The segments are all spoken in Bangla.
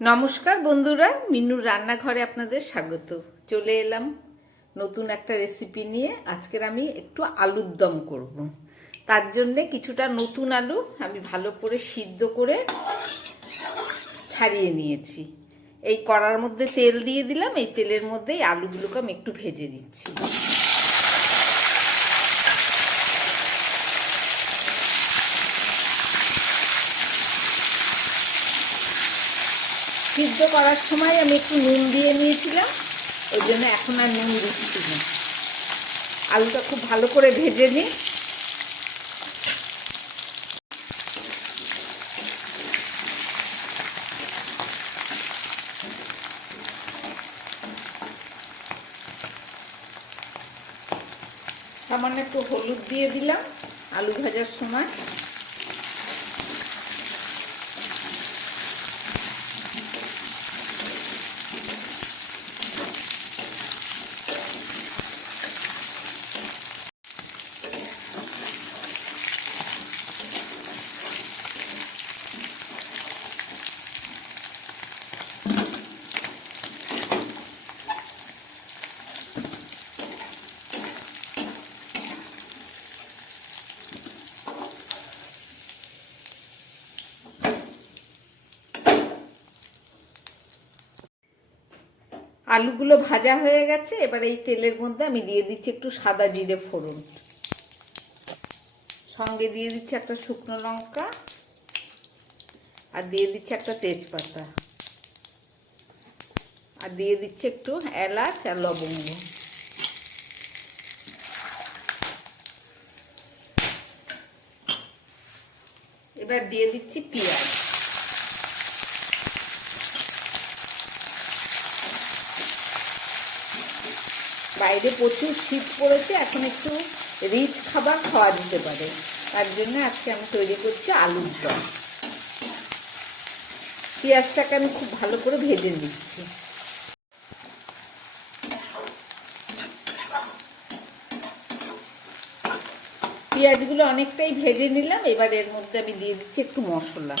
নমস্কার বন্ধুরা, মিনুর রান্নাঘরে আপনাদের স্বাগত। চলে এলাম নতুন একটা রেসিপি নিয়ে। আজকের আমি একটু আলুর দম করব। তার জন্যে কিছুটা নতুন আলু আমি ভালো করে সিদ্ধ করে ছাড়িয়ে নিয়েছি। এই কড়ার মধ্যে তেল দিয়ে দিলাম। এই তেলের মধ্যে এই আলুগুলোকে আমি একটু ভেজে দিচ্ছি। সিদ্ধ করার সময় আমি একটু নুন দিয়ে নিয়েছিলাম, ওই জন্য এখন আর নুন দিচ্ছি না। আলুটা খুব ভালো করে ভেজে নিই। সামান্য একটু হলুদ দিয়ে দিলাম আলু ভাজার সময়। আলুগুলো ভাজা হয়ে গেছে। এবার এই তেলের মধ্যে আমি দিয়ে দিচ্ছি একটু সাদা জিরে ফোড়ন, সঙ্গে দিয়ে দিচ্ছি একটা শুকনো লঙ্কা, আর দিয়ে দিচ্ছি একটা তেজপাতা, আর দিয়ে দিচ্ছি একটু এলাচ আর লবঙ্গ। এবার দিয়ে দিচ্ছি পেঁয়াজ। বাইরে প্রচুর শীত পড়েছে, এখন একটু রিচ খাবার খাওয়া যেতে পারে, তার জন্য আজকে আমি তৈরি করছি আলুর দম। পেঁয়াজটাকে আমি খুব ভালো করে ভেজে নিচ্ছি। পেঁয়াজগুলো অনেকটাই ভেজে নিলাম। এবার এর মধ্যে আমি দিয়ে দিচ্ছি একটু মশলা।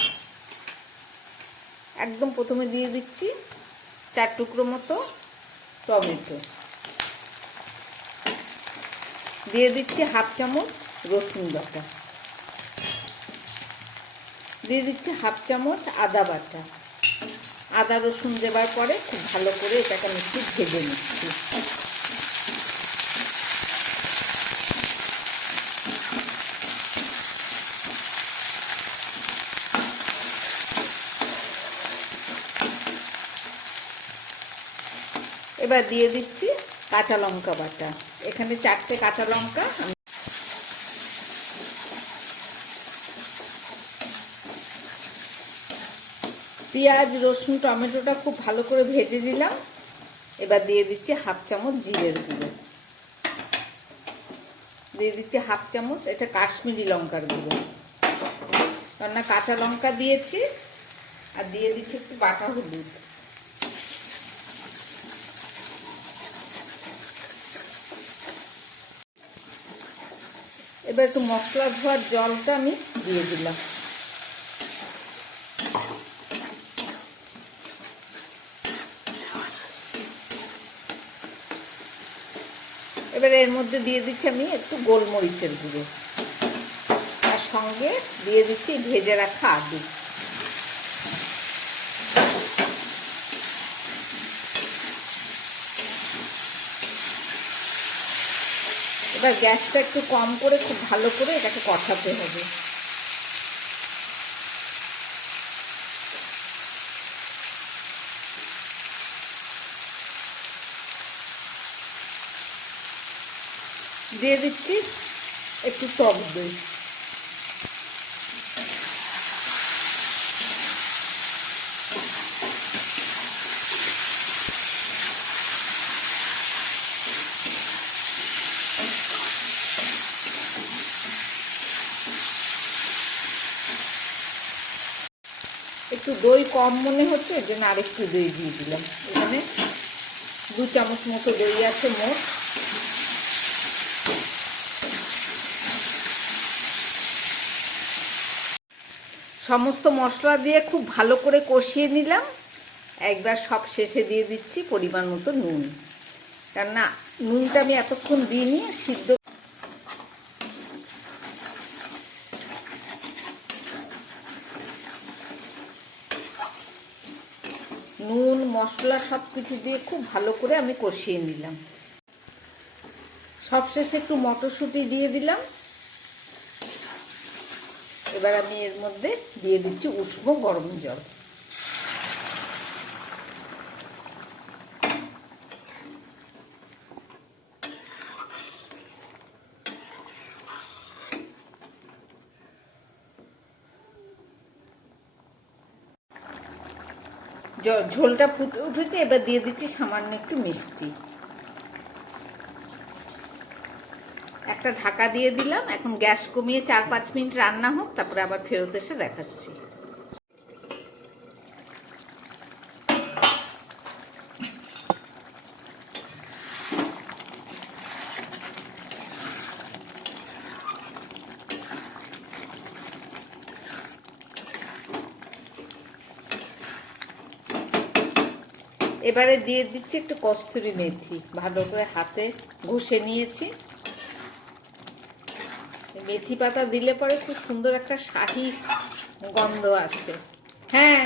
একদম প্রথমে দিয়ে দিচ্ছি 4 টুকরো মতো টমেটো, দিয়ে দিচ্ছি হাফ চামচ রসুন বাটা, দিয়ে দিচ্ছি হাফ চামচ আদা বাটা। আদা রসুন দেওয়ার পরে খুব ভালো করে এটাকে আমি একটু ভেজে নিচ্ছি। এবার দিয়ে দিচ্ছি কাঁচা লঙ্কা বাটা। এখানে 4টে কাঁচা লঙ্কা। পেঁয়াজ রসুন টমেটোটা খুব ভালো করে ভেজে নিলাম। এবার দিয়ে দিচ্ছি হাফ চামচ জিরের গুঁড়ো, দিয়ে দিচ্ছি হাফ চামচ এটা কাশ্মীরি লঙ্কার গুঁড়ো, কেননা কাঁচা লঙ্কা দিয়েছি। আর দিয়ে দিচ্ছি একটু বাটা হলুদ। এবার একটু মশলা ধোয়ার জলটা আমি দিয়ে দিলাম। এবার এর মধ্যে দিয়ে দিচ্ছি আমি একটু গোলমরিচের গুঁড়ো, আর সঙ্গে দিয়ে দিচ্ছি ভেজে রাখা আলু। এবার গ্যাসটা একটু কম করে খুব ভালো করে এটাকে কষাতে হবে। দিয়ে দিচ্ছি একটু টক দই। একটু দই কম মনে হচ্ছে, এর জন্য আরেকটু দই দিয়ে দিলাম। এখানে 2 চামচ মতো দই আছে মোট। সমস্ত মশলা দিয়ে খুব ভালো করে কষিয়ে নিলাম। একবার সব শেষে দিয়ে দিচ্ছি পরিমাণ মতো নুন, কেননা নুনটা আমি এতক্ষণ দিইনি, সিদ্ধ। নুন মশলা সব কিছু দিয়ে খুব ভালো করে আমি কষিয়ে নিলাম। সবশেষে একটু মটরশুঁটি দিয়ে দিলাম। এবার আমি এর মধ্যে দিয়ে দিচ্ছি উষ্ণ গরম জল। ঝোলটা ফুটে উঠেছে, এবার দিয়ে দিচ্ছি সামান্য একটু মিষ্টি। একটা ঢাকা দিয়ে দিলাম। এখন গ্যাস কমিয়ে 4-5 মিনিট রান্না হোক, তারপরে আবার ফেরত এসে দেখাচ্ছি। এবারে দিয়ে দিচ্ছি একটু কস্তুরি মেথি, ভালো করে হাতে ঘষে নিয়েছি। মেথি পাতা দিলে পরে খুব সুন্দর একটা শাহি গন্ধ আসে। হ্যাঁ,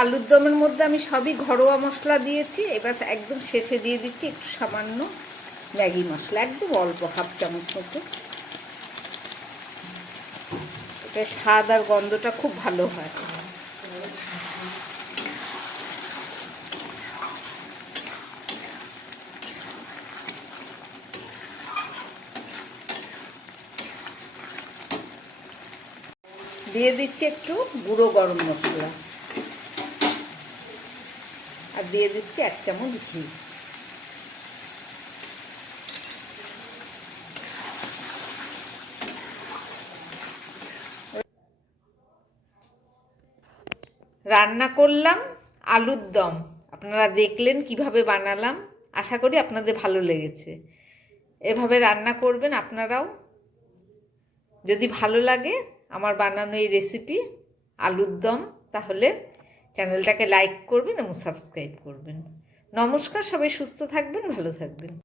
আলুর দমের মধ্যে আমি সবই ঘরোয়া মশলা দিয়েছি। এবার একদম শেষে দিয়ে দিচ্ছি একটু সামান্য ম্যাগি মশলা, একদম অল্প, 1/2 চামচ মতো। এটা স্বাদ আর গন্ধটা খুব ভালো হয়। দিয়ে দিচ্ছি একটু গুঁড়ো গরম মশলা, আর দিয়ে দিচ্ছি 1 চামচ ঘি। রান্না করলাম আলুর দম। আপনারা দেখলেন কিভাবে বানালাম, আশা করি আপনাদের ভালো লেগেছে। এভাবে রান্না করবেন আপনারাও। যদি ভালো লাগে আমার বানানো এই রেসিপি আলুর দম, তাহলে চ্যানেলটাকে লাইক করবেন এবং সাবস্ক্রাইব করবেন। নমস্কার, সবাই সুস্থ থাকবেন, ভালো থাকবেন।